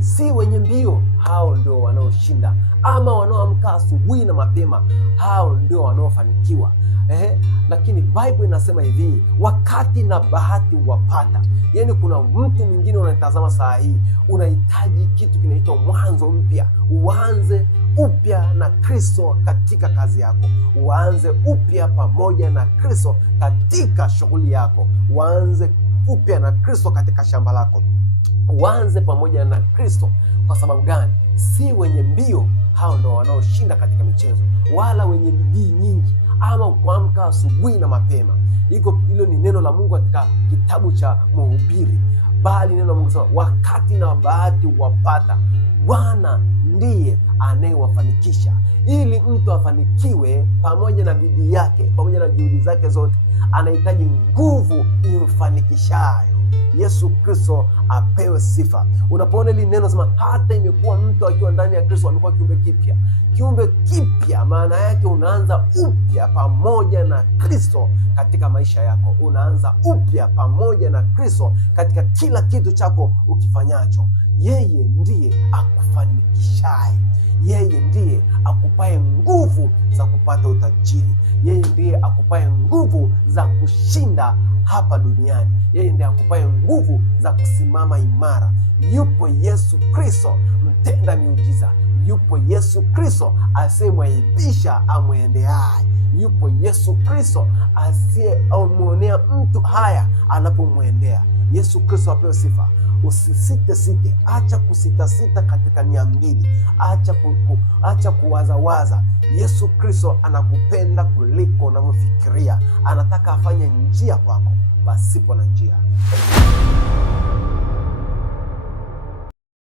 hivi, si wenye mbio hao ndio wanaoshinda, ama wanaoamka asubuhi na mapema hao ndio wanaofanikiwa. Lakini Bible inasema hivi, wakati na bahati wapata. Yaani kuna mtu mwingine unatazama saa hii, unahitaji kitu kinaitwa mwanzo mpya. Uanze upya na Kristo katika kazi yako, uanze upya pamoja na Kristo katika shughuli yako, uanze upya na Kristo katika shamba lako, uanze pamoja na Kristo. Kwa sababu gani? Si wenye mbio hao ndio wanaoshinda katika michezo, wala wenye bidii nyingi ama kuamka asubuhi na mapema. Hilo ni neno la Mungu katika kitabu cha Mhubiri. Bali neno la Mungu sema, wakati na bahati wapata, Bwana ndiye anayewafanikisha. Ili mtu afanikiwe pamoja na bidii yake, pamoja na juhudi zake zote, anahitaji nguvu imfanikishayo. Yesu Kristo apewe sifa. Unapoona hili neno sema, hata imekuwa mtu akiwa ndani ya Kristo amekuwa kiumbe kipya. Kiumbe kipya maana yake unaanza upya pamoja na Kristo katika maisha yako. Unaanza upya pamoja na Kristo katika kila kitu chako ukifanyacho. Yeye ndiye akufanikishaye. Yeye ndiye akupaye nguvu za kupata utajiri. Yeye ndiye akupaye nguvu za kushinda hapa duniani. Yeye ndiye akupaye nguvu za kusimama imara. Yupo Yesu Kristo mtenda miujiza. Yupo Yesu Kristo asiyemwaibisha amwendeaye. Yupo Yesu Kristo asiyemwonea mtu haya anapomwendea. Yesu Kristo apewe sifa. Usisite, acha kusitasita katika nia mbili, acha kuwazawaza. Yesu Kristo anakupenda kuliko unavyofikiria. Anataka afanye njia kwako pasipo na njia.